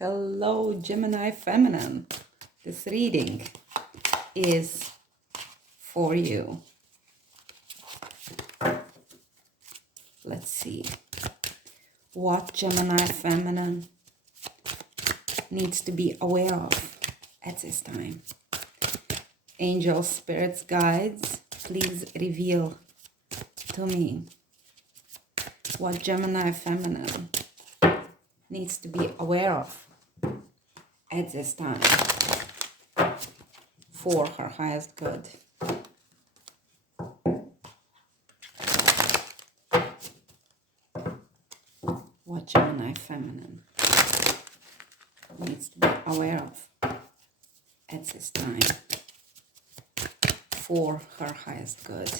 Hello, Gemini Feminine. This reading is for you. Let's see what Gemini Feminine needs to be aware of at this time. Angels, spirits, guides, please reveal to me what Gemini Feminine needs to be aware of at this time for her highest good. What Gemini Feminine needs to be aware of at this time for her highest good.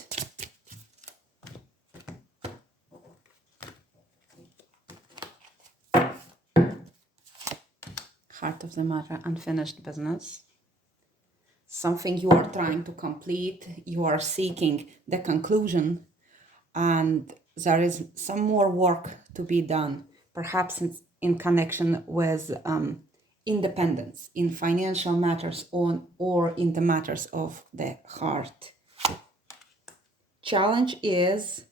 Heart of the matter, unfinished business. Something you are trying to complete, you are seeking the conclusion, and there is some more work to be done, perhaps in connection with independence, in financial matters or in the matters of the heart. Challenge is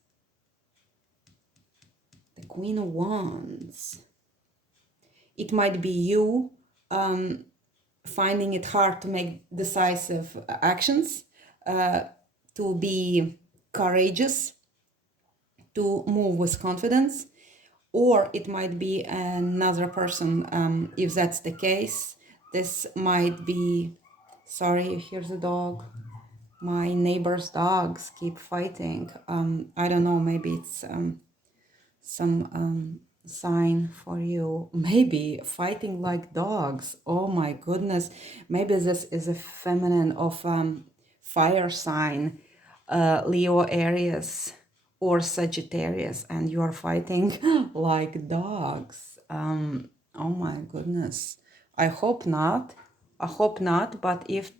the Queen of Wands. It might be you finding it hard to make decisive actions, to be courageous, to move with confidence, or it might be another person. If that's the case, this might be, sorry, here's a dog. My neighbor's dogs keep fighting. I don't know, maybe it's some sign for you. Maybe fighting like dogs. Oh my goodness. Maybe this is a feminine of fire sign, Leo, Aries, or Sagittarius, and you are fighting like dogs. Oh my goodness. I hope not. I hope not, but if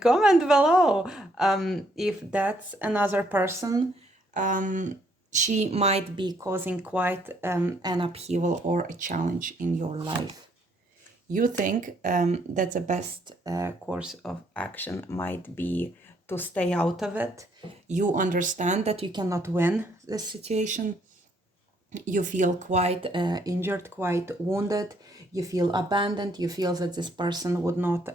comment below if that's another person. She might be causing quite an upheaval or a challenge in your life. You think that the best course of action might be to stay out of it. You understand that you cannot win this situation. You feel quite injured, quite wounded. You feel abandoned. You feel that this person would not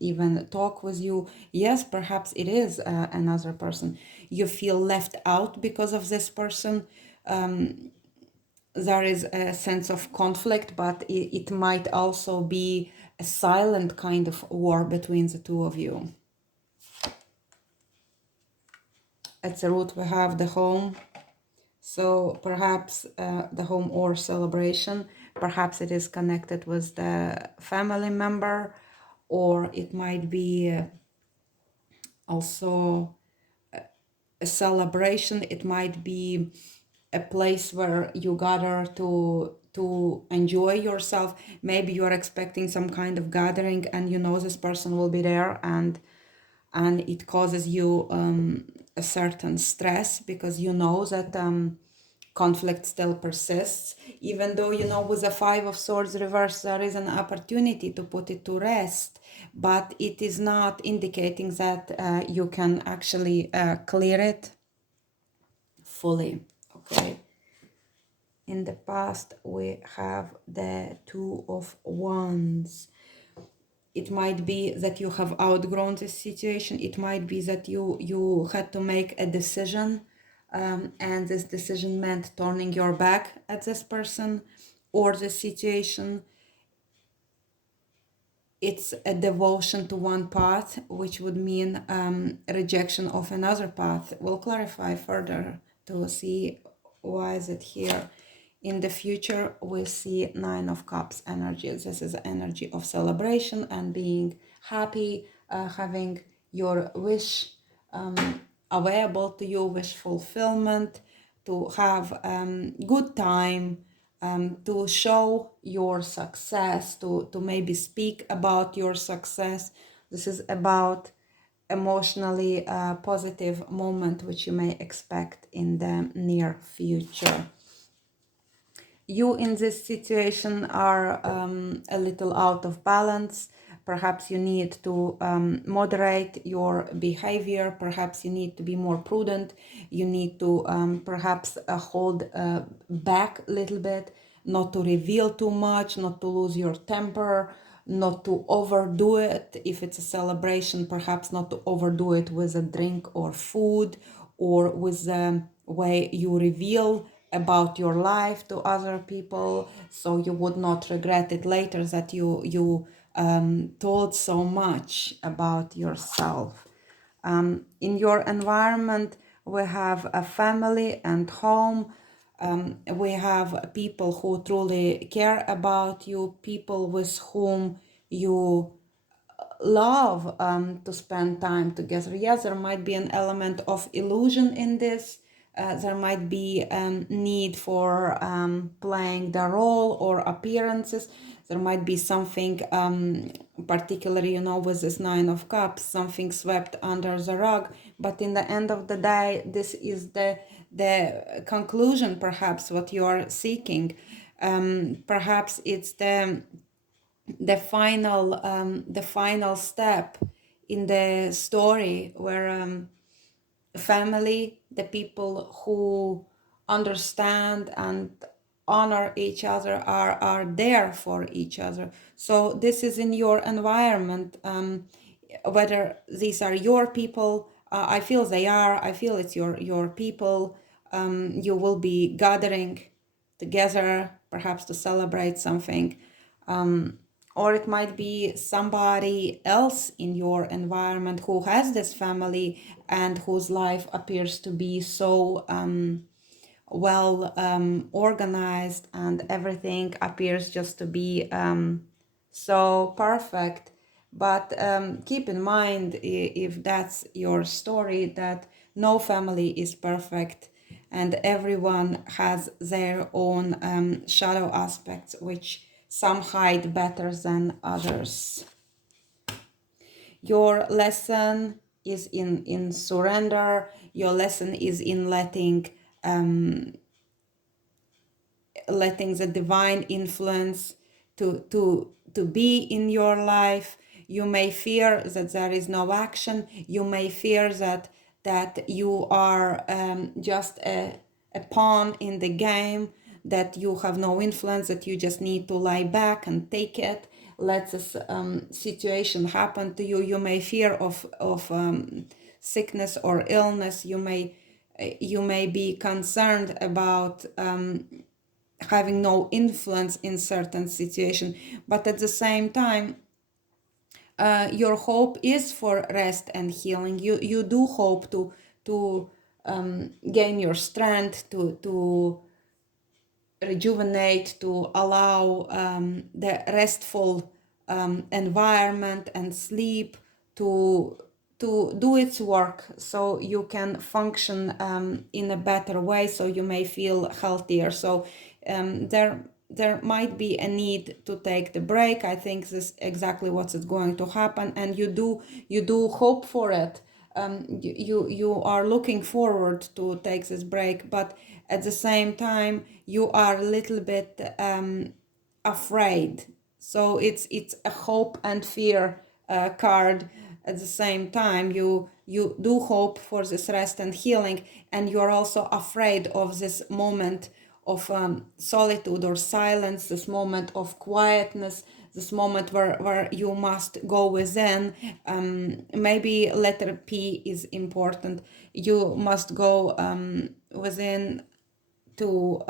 even talk with you. Yes, perhaps it is another person. You feel left out because of this person. There is a sense of conflict, but it might also be a silent kind of war between the two of you. At the root, we have the home. So perhaps the home or celebration, perhaps it is connected with the family member, or it might be also a celebration. It might be a place where you gather to enjoy yourself. Maybe you are expecting some kind of gathering and you know this person will be there, and it causes you a certain stress because you know that conflict still persists, even though you know with the Five of Swords reverse there is an opportunity to put it to rest, but it is not indicating that you can actually clear it fully. Okay. In the past we have the Two of Wands. It might be that you have outgrown this situation. It might be that you had to make a decision, and this decision meant turning your back at this person or the situation. It's a devotion to one path, which would mean rejection of another path. We'll clarify further to see why is it here. In the future, we see Nine of Cups energy. This is energy of celebration and being happy, having your wish available to you, wish fulfillment, to have good time, to show your success, to maybe speak about your success. This is about emotionally positive moment which you may expect in the near future. You in this situation are a little out of balance. Perhaps you need to moderate your behavior. Perhaps you need to be more prudent. You need to perhaps hold back a little bit, not to reveal too much, not to lose your temper, not to overdo it. If it's a celebration, perhaps not to overdo it with a drink or food, or with the way you reveal about your life to other people, so you would not regret it later that you told so much about yourself. In your environment, we have a family and home. We have people who truly care about you, people with whom you love to spend time together. Yes, there might be an element of illusion in this. There might be a need for playing the role or appearances. There might be something, particularly, with this Nine of Cups, something swept under the rug. But in the end of the day, this is the conclusion, perhaps, what you are seeking. Perhaps it's the final step in the story, where family, the people who understand and honor each other, are there for each other. So this is in your environment, whether these are your people. I feel they are. I feel it's your people. You will be gathering together, perhaps to celebrate something. Or it might be somebody else in your environment who has this family and whose life appears to be so well organized, and everything appears just to be so perfect. But keep in mind, if that's your story, that no family is perfect, and everyone has their own shadow aspects, which some hide better than others. Your lesson is in surrender. Your lesson is in letting the divine influence to be in your life. You may fear that there is no action. You may fear that you are just a pawn in the game, that you have no influence, that you just need to lie back and take it. Let this situation happen to you. You may fear of sickness or illness. You may be concerned about having no influence in certain situation, but at the same time, your hope is for rest and healing. You do hope to gain your strength, to rejuvenate, to allow the restful environment and sleep to do its work, so you can function in a better way, so you may feel healthier. So there might be a need to take the break. I think this is exactly what's going to happen, and you do hope for it. You are looking forward to take this break, but at the same time you are a little bit afraid. So it's a hope and fear card. At the same time, you do hope for this rest and healing, and you're also afraid of this moment of solitude or silence, this moment of quietness, this moment where you must go within. Maybe letter P is important. You must go within. To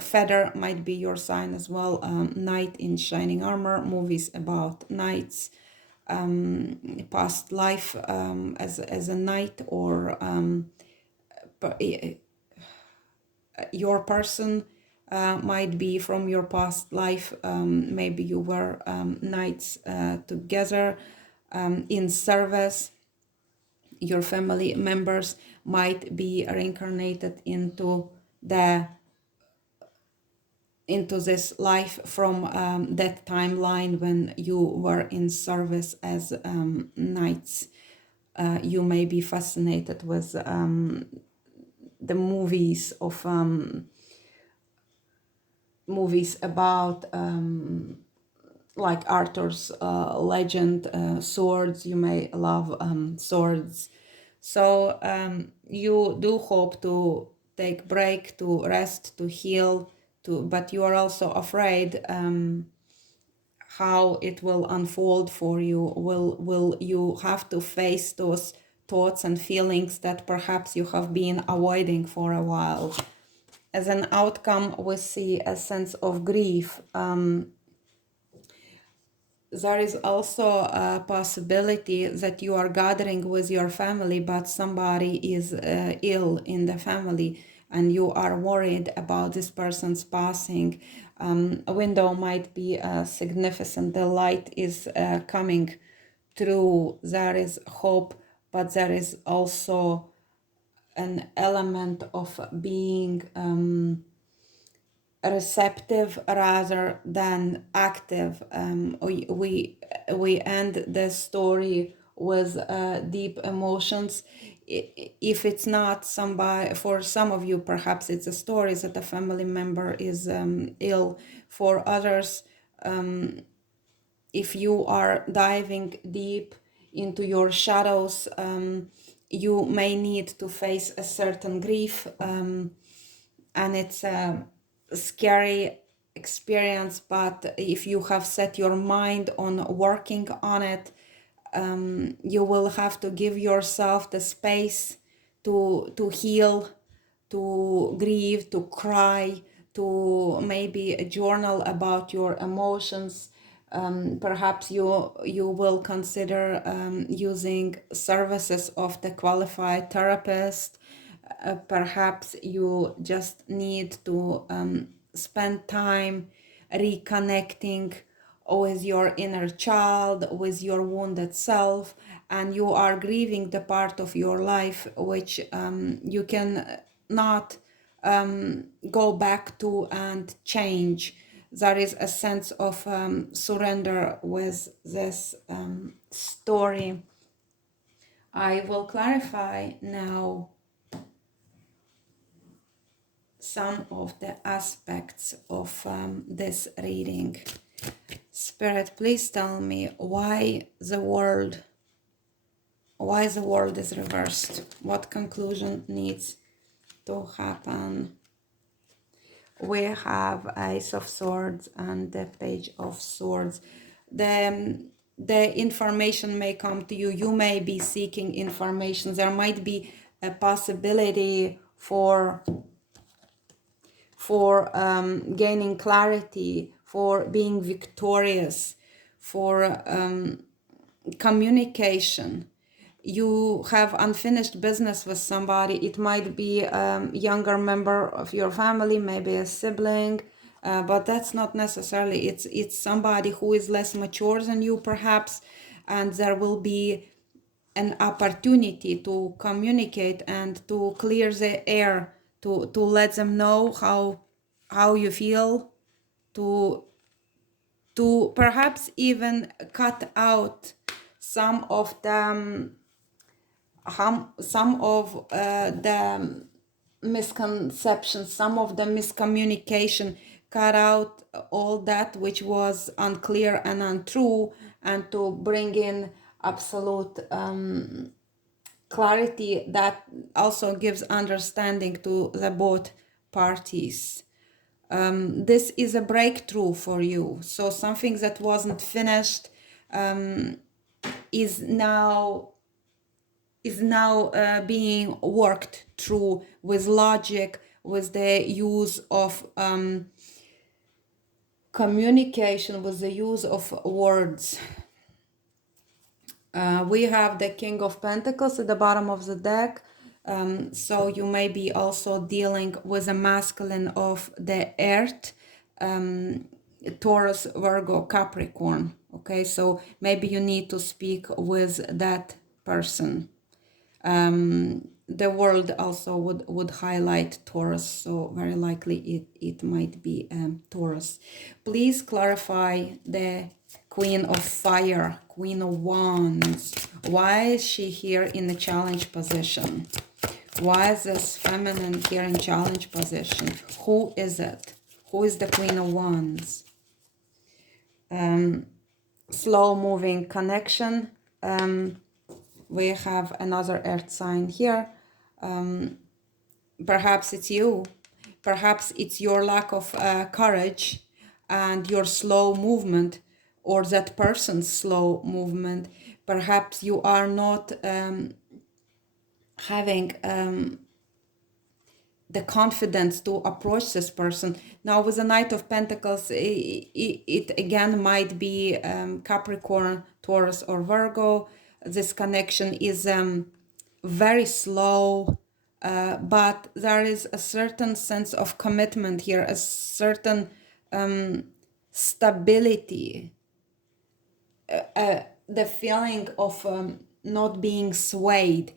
feather might be your sign as well. Knight in shining armor, movies about knights, past life as a knight, or your person might be from your past life. Maybe you were knights together in service. Your family members might be reincarnated into this life from that timeline when you were in service as knights. You may be fascinated with the movies of movies about like Arthur's legend, swords. You may love swords. So you do hope to take break, to rest, to heal, but you are also afraid how it will unfold for you. Will you have to face those thoughts and feelings that perhaps you have been avoiding for a while? As an outcome, we see a sense of grief. There is also a possibility that you are gathering with your family, but somebody is ill in the family and you are worried about this person's passing. A window might be significant. The light is coming through. There is hope, but there is also an element of being receptive rather than active. We end the story with deep emotions. If it's not somebody, for some of you, perhaps it's a story that a family member is ill. For others, if you are diving deep into your shadows, you may need to face a certain grief, and it's a scary experience, but if you have set your mind on working on it, you will have to give yourself the space to heal, to grieve, to cry, to maybe journal about your emotions. Perhaps you will consider using services of the qualified therapist. Perhaps you just need to spend time reconnecting with your inner child, with your wounded self, and you are grieving the part of your life which you can not go back to and change. There is a sense of surrender with this story. I will clarify now some of the aspects of this reading. Spirit, please tell me why the world is reversed. What conclusion needs to happen? We have Ace of Swords and the Page of Swords. The information may come to you. You may be seeking information. There might be a possibility for gaining clarity, for being victorious, for communication. You have unfinished business with somebody. It might be a younger member of your family, maybe a sibling, but that's not necessarily. It's somebody who is less mature than you, perhaps, and there will be an opportunity to communicate and to clear the air, to let them know how you feel, to perhaps even cut out some of the misconceptions, some of the miscommunication, cut out all that which was unclear and untrue, and to bring in absolute clarity that also gives understanding to the both parties. This is a breakthrough for you. So something that wasn't finished is now being worked through with logic, with the use of communication, with the use of words. We have the King of Pentacles at the bottom of the deck. So you may be also dealing with a masculine of the earth, Taurus, Virgo, Capricorn. Okay, so maybe you need to speak with that person. The world also would highlight Taurus, so very likely it might be Taurus. Please clarify the Queen of Fire, Queen of Wands. Why is she here in the challenge position? Why is this feminine here in challenge position? Who is it? Who is the Queen of Wands? Slow moving connection. We have another earth sign here. Perhaps it's you. Perhaps it's your lack of courage and your slow movement, or that person's slow movement. Perhaps you are not having the confidence to approach this person. Now with the Knight of Pentacles, it again might be Capricorn, Taurus, or Virgo. This connection is very slow, but there is a certain sense of commitment here, a certain stability, the feeling of not being swayed.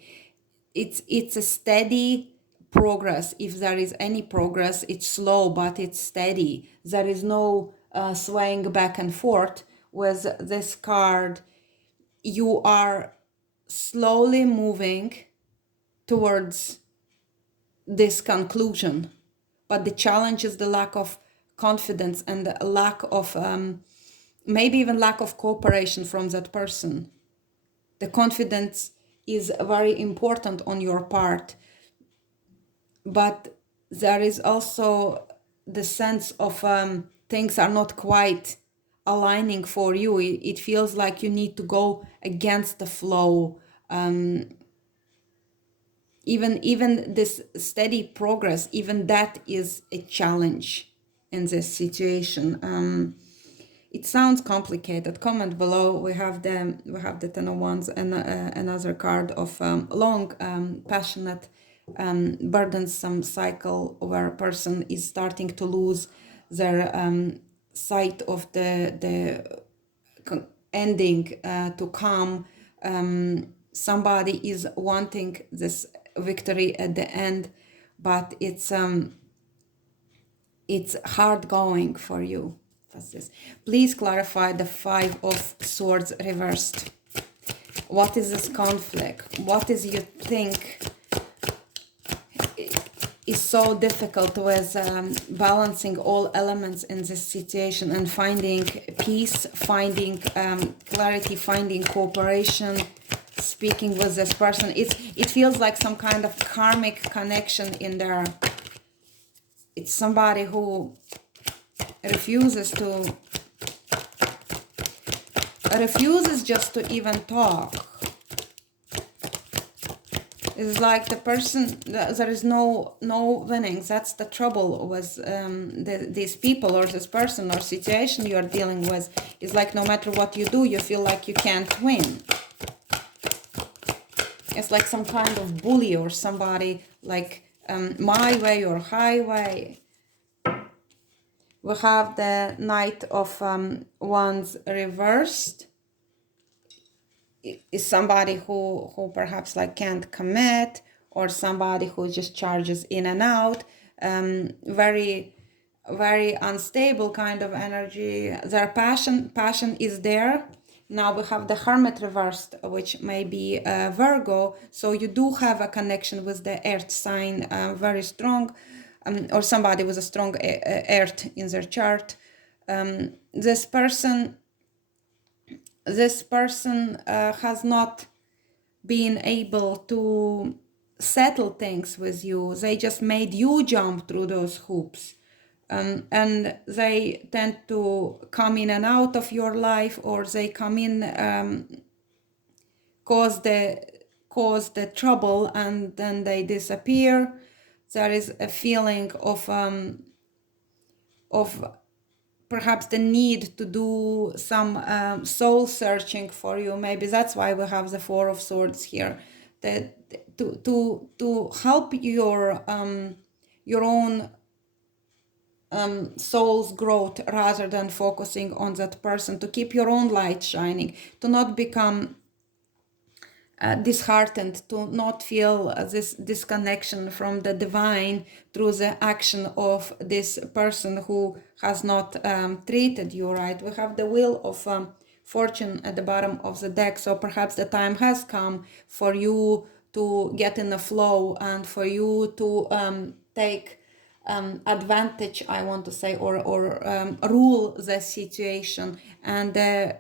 It's a steady progress. If there is any progress, it's slow, but it's steady. There is no swaying back and forth. With this card, you are slowly moving towards this conclusion, but the challenge is the lack of confidence and the lack of maybe even lack of cooperation from that person. The confidence is very important on your part, but there is also the sense of things are not quite aligning for you. It feels like you need to go against the flow. Even this steady progress, even that is a challenge in this situation. It sounds complicated. Comment below. We have the Ten of Wands and another card of long, passionate, burdensome cycle where a person is starting to lose their sight of the ending to come. Somebody is wanting this victory at the end, but it's hard going for you. What's this? Please clarify the Five of Swords reversed. What is this conflict? What is you think is so difficult with balancing all elements in this situation and finding peace, finding clarity, finding cooperation, speaking with this person? It feels like some kind of karmic connection in there. It's somebody who refuses just to even talk. It's like the person, there is no winning. That's the trouble with these people or this person or situation you are dealing with. It's like no matter what you do, you feel like you can't win. It's like some kind of bully or somebody, like my way or highway. We have the Knight of Wands reversed. Is somebody who perhaps like can't commit, or somebody who just charges in and out. Very, very unstable kind of energy. Their passion is there. Now we have the Hermit reversed, which may be Virgo. So you do have a connection with the earth sign, very strong, or somebody with a strong earth in their chart. This person has not been able to settle things with you. They just made you jump through those hoops. And they tend to come in and out of your life, or they come in, cause the trouble, and then they disappear. There is a feeling of perhaps the need to do some soul searching for you. Maybe that's why we have the Four of Swords here, that to help your own soul's growth, rather than focusing on that person, to keep your own light shining, to not become disheartened, to not feel this disconnection from the divine through the action of this person who has not treated you right. We have the Wheel of Fortune at the bottom of the deck, so perhaps the time has come for you to get in the flow and for you to take advantage, I want to say, or rule the situation, and the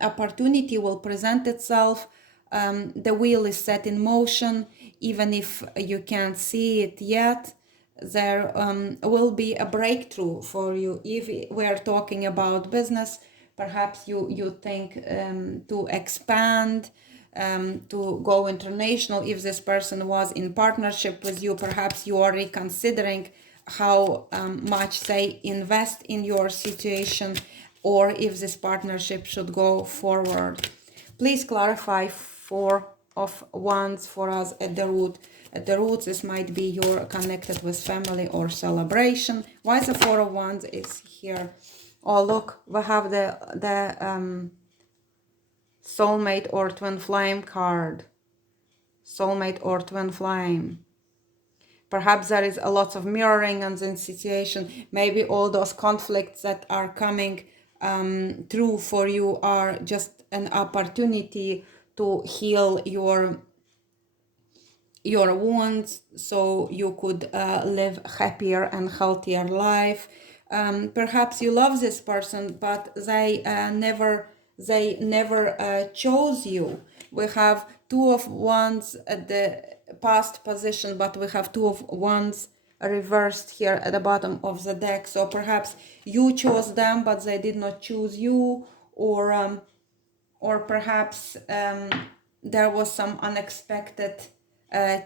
opportunity will present itself. The wheel is set in motion, even if you can't see it yet. There will be a breakthrough for you. If we are talking about business, perhaps you think to expand, to go international. If this person was in partnership with you, perhaps you are reconsidering how much they invest in your situation, or if this partnership should go forward. Please clarify Four of Wands for us at the root. At the root, this might be you're connected with family or celebration. Why the Four of Wands is here? Oh, look, we have the soulmate or twin flame card. Soulmate or twin flame. Perhaps there is a lot of mirroring on the situation. Maybe all those conflicts that are coming through for you are just an opportunity to heal your wounds, so you could live happier and healthier life. Perhaps you love this person, but they never chose you. We have Two of Wands at the past position, but we have Two of Wands reversed here at the bottom of the deck. So perhaps you chose them, but they did not choose you, or perhaps there was some unexpected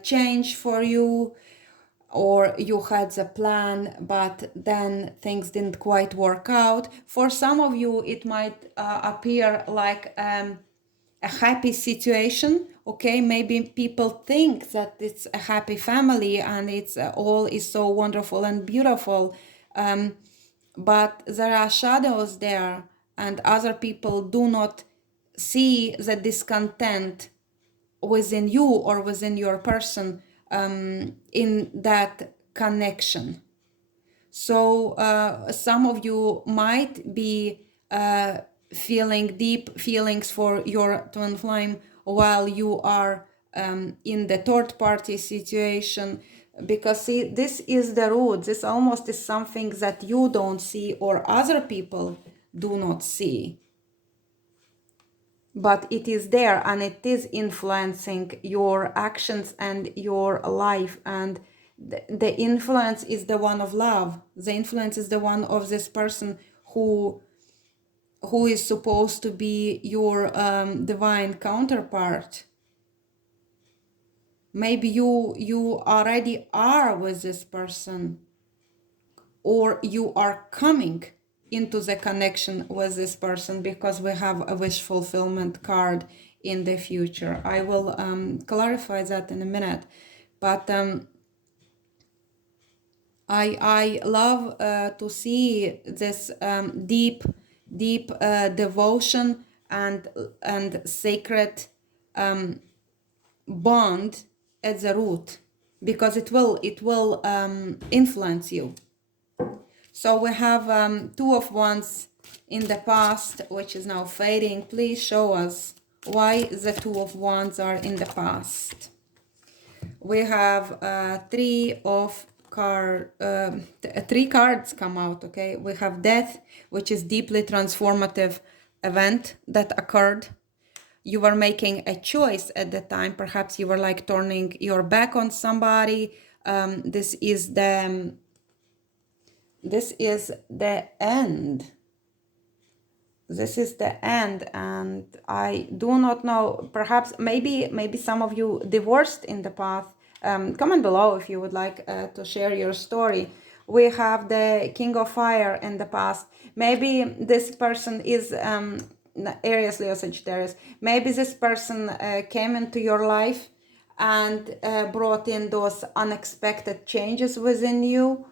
change for you, or you had the plan, but then things didn't quite work out. For some of you, it might appear like a happy situation. Okay, maybe people think that it's a happy family and it's all is so wonderful and beautiful, but there are shadows there, and other people do not see the discontent within you or within your person in that connection. So some of you might be feeling deep feelings for your twin flame while you are in the third party situation, because see, this is the root. This almost is something that you don't see or other people do not see, but it is there and it is influencing your actions and your life. And the influence is the one of love. The influence is the one of this person who is supposed to be your divine counterpart. Maybe you already are with this person, or you are coming into the connection with this person, because we have a wish fulfillment card in the future. I will clarify that in a minute, but I love to see this deep devotion and sacred bond at the root, because it will influence you. So we have Two of Wands in the past, which is now fading. Please show us why the Two of Wands are in the past. We have three cards come out. Okay, we have Death, which is deeply transformative event that occurred. You were making a choice at the time. Perhaps you were like turning your back on somebody. This is the end. This is the end, and I do not know. Perhaps maybe some of you divorced in the past. Comment below if you would like to share your story. We have the King of Fire in the past. Maybe this person is Aries, Leo, Sagittarius. Maybe this person came into your life and brought in those unexpected changes within you.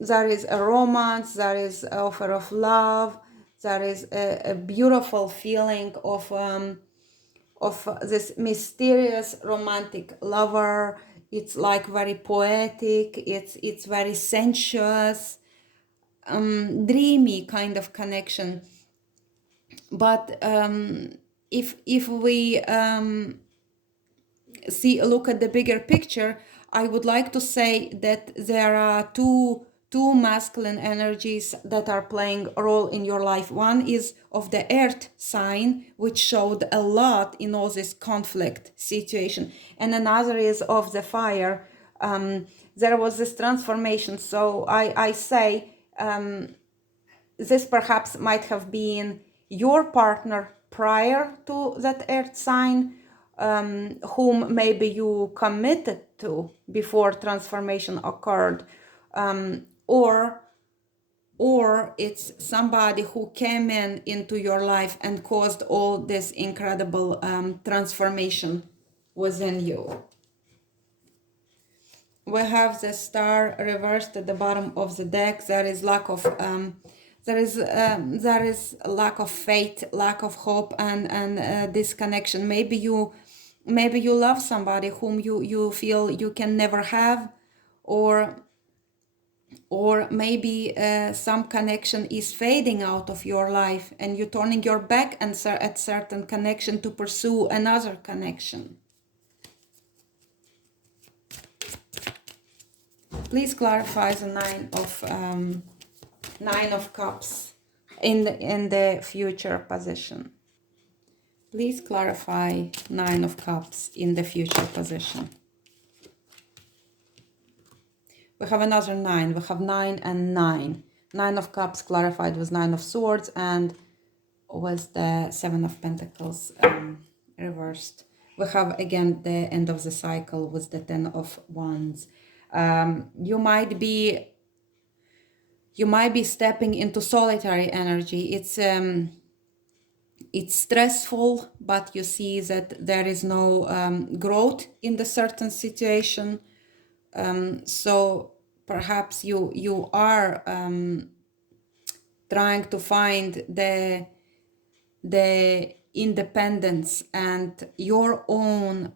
There is a romance, there is an offer of love, there is a beautiful feeling of this mysterious romantic lover. It's like very poetic, it's very sensuous, dreamy kind of connection. But if we look at the bigger picture, I would like to say that there are two masculine energies that are playing a role in your life. One is of the earth sign, which showed a lot in all this conflict situation, and another is of the fire. There was this transformation. So I say, this perhaps might have been your partner prior to that earth sign, whom maybe you committed to before transformation occurred, or it's somebody who came into your life and caused all this incredible transformation within you. We have the star reversed at the bottom of the deck. There is lack of there is lack of faith, lack of hope, and disconnection. Maybe you love somebody whom you feel you can never have, or maybe some connection is fading out of your life and you're turning your back at certain connection to pursue another connection. Please clarify the Nine of Cups in the future position. Please clarify Nine of Cups in the future position. We have another 9. We have 9 and 9. 9 of Cups clarified with 9 of Swords and with the 7 of Pentacles reversed. We have again the end of the cycle with the 10 of Wands. You might be stepping into solitary energy. It's stressful, but you see that there is no growth in the certain situation. So perhaps you are trying to find the independence and your own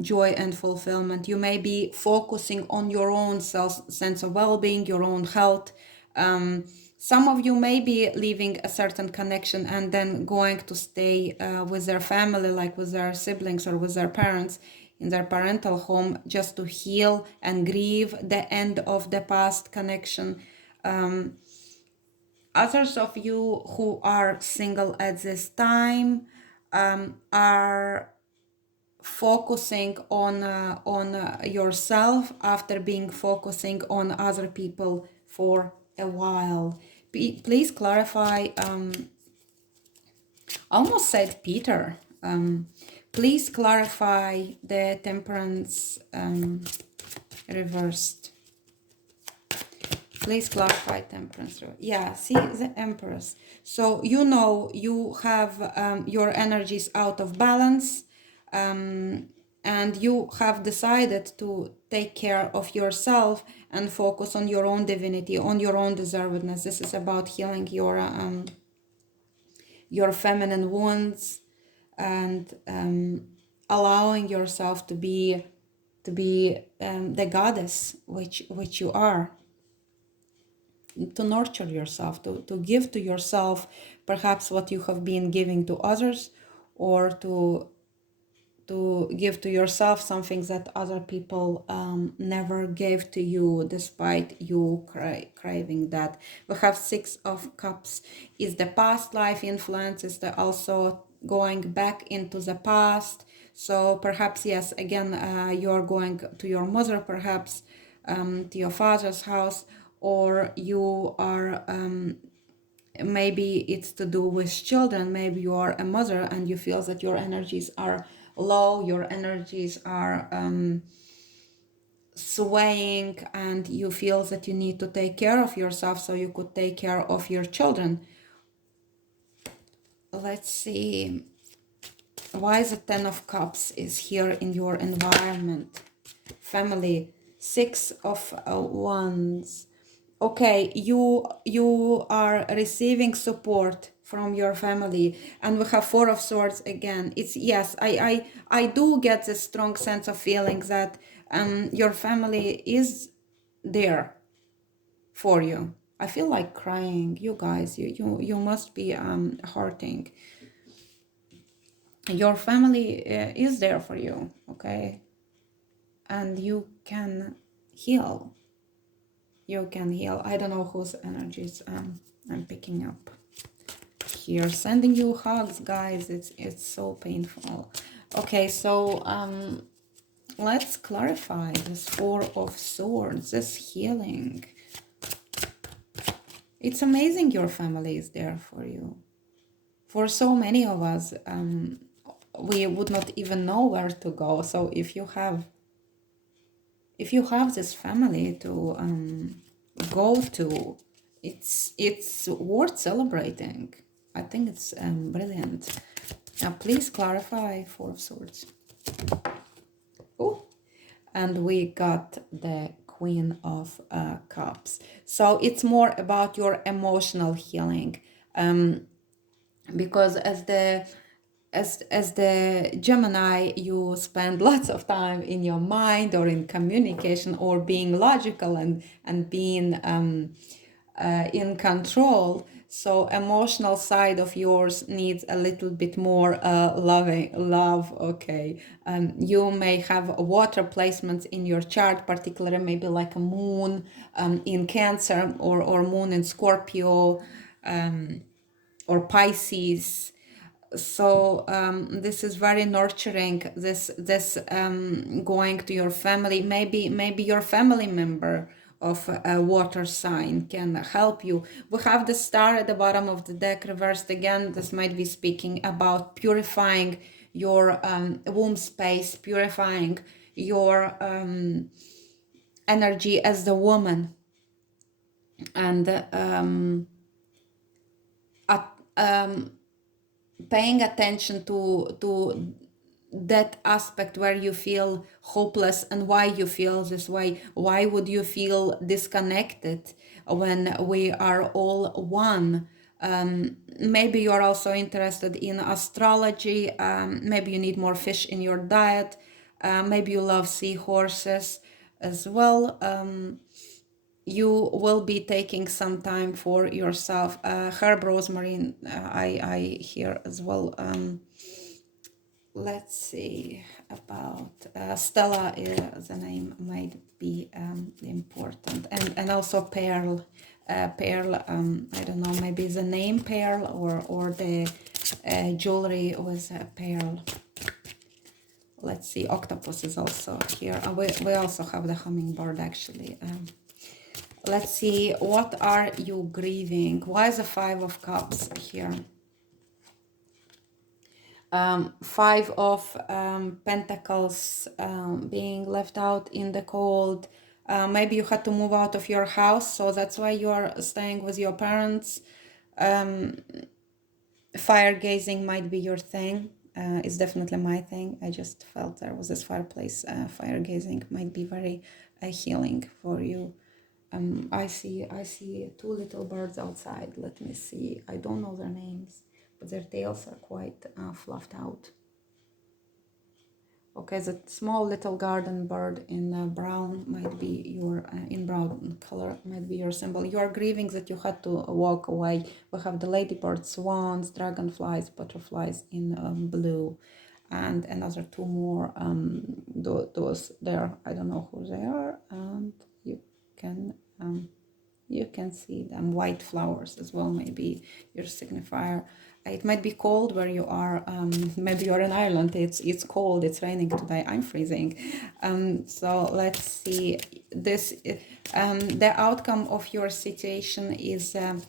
joy and fulfillment. You may be focusing on your own sense of well-being, your own health. Some of you may be leaving a certain connection and then going to stay with their family, like with their siblings or with their parents in their parental home, just to heal and grieve the end of the past connection. Others of you who are single at this time are focusing on yourself after being focusing on other people for a while. Please clarify. I almost said Peter. Please clarify the Temperance reversed. Please clarify Temperance. Yeah, see the Empress. So you have your energies out of balance, and you have decided to take care of yourself and focus on your own divinity, on your own deservedness. This is about healing your feminine wounds and allowing yourself to be the goddess which you are. To nurture yourself, to give to yourself perhaps what you have been giving to others, or to give to yourself something that other people never gave to you, despite you craving that. We have 6 of Cups. Is the past life influences, the also going back into the past. So perhaps, yes, again, you're going to your mother, perhaps to your father's house, or you are maybe it's to do with children. Maybe you are a mother and you feel that your energies are low, your energies are swaying, and you feel that you need to take care of yourself so you could take care of your children. Let's see why the 10 of Cups is here in your environment. Family. 6 of Wands. Okay, you are receiving support from your family, and we have 4 of Swords again. It's, yes, I do get this strong sense of feeling that your family is there for you. I feel like crying. You guys, you must be hurting. Your family is there for you, okay? and you can heal. You can heal. I don't know whose energies I'm picking up here. Sending you hugs, guys. It's so painful. Okay, so let's clarify this Four of Swords, this healing. It's amazing your family is there for you. For so many of us, we would not even know where to go. So if you have this family to go to, it's worth celebrating. I think it's brilliant. Now please clarify Four of Swords. Oh, and we got the Queen of Cups. So it's more about your emotional healing, because as the Gemini, you spend lots of time in your mind or in communication or being logical and being in control. So emotional side of yours needs a little bit more love. Okay, you may have water placements in your chart, particularly maybe like a moon in Cancer, or moon in Scorpio, or Pisces. So this is very nurturing, this going to your family. Maybe your family member of a water sign can help you. We have the Star at the bottom of the deck reversed again. This might be speaking about purifying your womb space, purifying your energy as the woman, and paying attention to that aspect where you feel hopeless and why you feel this way. Why would you feel disconnected when we are all one? Maybe you're also interested in astrology. Maybe you need more fish in your diet. Maybe you love seahorses as well. You will be taking some time for yourself. Herb rosemary, I hear as well. Let's see about Stella. The name might be important, and also Pearl. Pearl. I don't know. Maybe the name Pearl, or the jewelry with a pearl. Let's see. Octopus is also here. We also have the hummingbird actually. Let's see, what are you grieving? Why is the Five of Cups here? Five of Pentacles, being left out in the cold. Maybe you had to move out of your house, so that's why you are staying with your parents. Fire gazing might be your thing. It's definitely my thing. I just felt there was this fireplace. Fire gazing might be very healing for you. I see two little birds outside. Let me see. I don't know their names, but their tails are quite fluffed out. Okay, the small little garden bird in brown might be your, in brown color, might be your symbol. You are grieving that you had to walk away. We have the ladybird, swans, dragonflies, butterflies in blue, and another two more. Those there, I don't know who they are, and you can see them. White flowers as well, maybe your signifier. It might be cold where you are. Maybe you're in Ireland. It's cold. It's raining today. I'm freezing. So let's see. This the outcome of your situation is a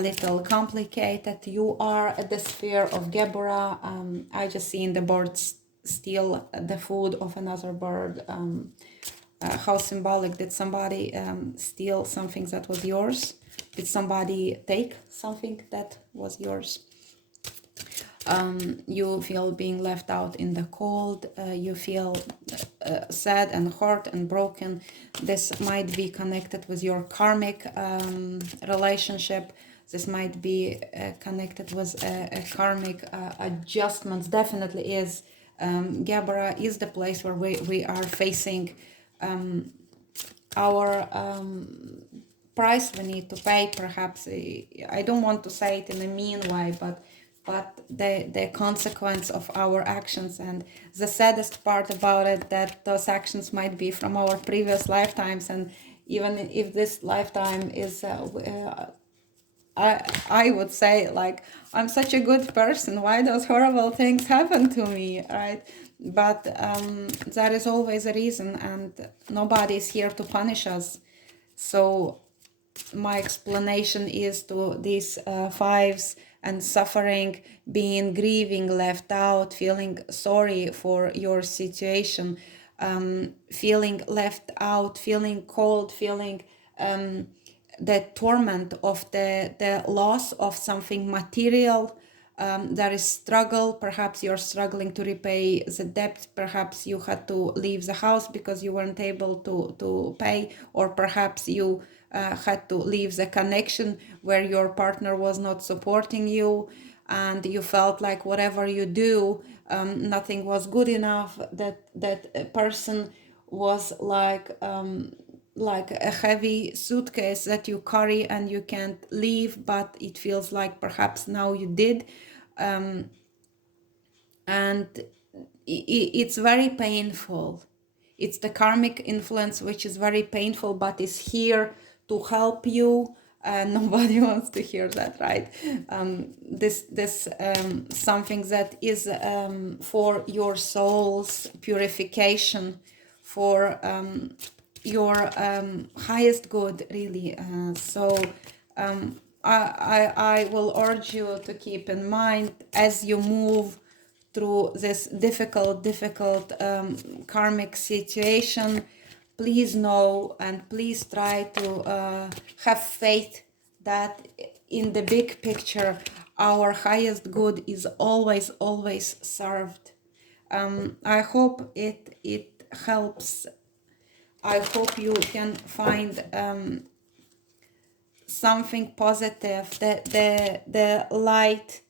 little complicated. You are at the sphere of Gebra. I just seen the birds steal the food of another bird. How symbolic. Did somebody steal something that was yours? Did somebody take something that was yours? You feel being left out in the cold. You feel sad and hurt and broken. This might be connected with your karmic relationship. This might be connected with a karmic adjustments. Definitely is. Gabara is the place where we are facing our price we need to pay. Perhaps I don't want to say it in a mean way, but but the consequence of our actions. And the saddest part about it, that those actions might be from our previous lifetimes, and even if this lifetime is I would say, like, I'm such a good person, why those horrible things happen to me, right? But there is always a reason, and nobody's here to punish us. So my explanation is to these fives and suffering, being grieving, left out, feeling sorry for your situation, feeling left out, feeling cold, feeling the torment of the loss of something material. There is struggle. Perhaps you're struggling to repay the debt. Perhaps you had to leave the house because you weren't able to pay, or perhaps you had to leave the connection where your partner was not supporting you, and you felt like whatever you do, nothing was good enough. That person was like a heavy suitcase that you carry and you can't leave, but it feels like perhaps now you did. And it's very painful. It's the karmic influence which is very painful, but is here to help you. Nobody wants to hear that, right? This something that is for your soul's purification, for your highest good, really. I will urge you to keep in mind as you move through this difficult karmic situation. Please know and please try to have faith that in the big picture, our highest good is always served. I hope it helps. I hope you can find something positive, the light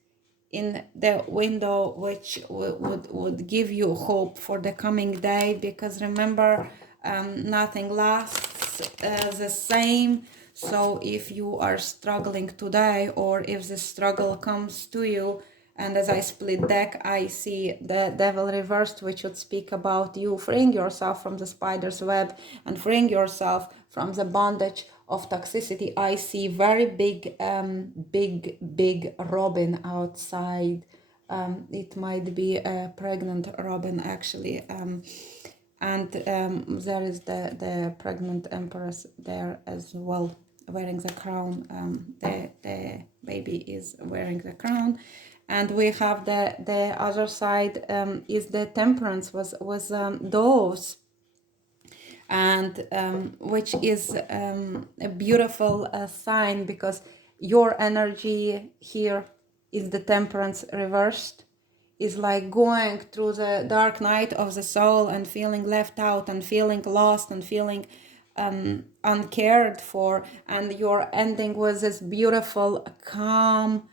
in the window, which would give you hope for the coming day. Because remember, nothing lasts the same. So if you are struggling today, or if the struggle comes to you, and as I split deck, I see the devil reversed, which would speak about you freeing yourself from the spider's web and freeing yourself from the bondage of toxicity. I see very big robin outside. It might be a pregnant robin, actually. And there is the pregnant empress there as well, wearing the crown. The baby is wearing the crown. And we have the other side, is the temperance, was doves, and which is a beautiful sign, because your energy here is the temperance reversed, is like going through the dark night of the soul and feeling left out and feeling lost and feeling uncared for, and you're ending with this beautiful calm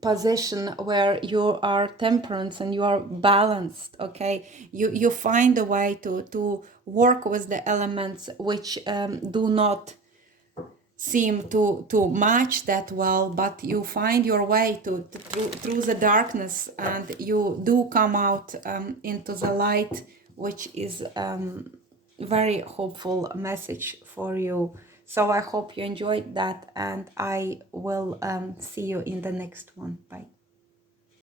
position where you are temperance and you are balanced. Okay, you find a way to work with the elements which do not seem to match that well, but you find your way through the darkness, and you do come out into the light, which is very hopeful message for you. So I hope you enjoyed that, and I will see you in the next one. Bye.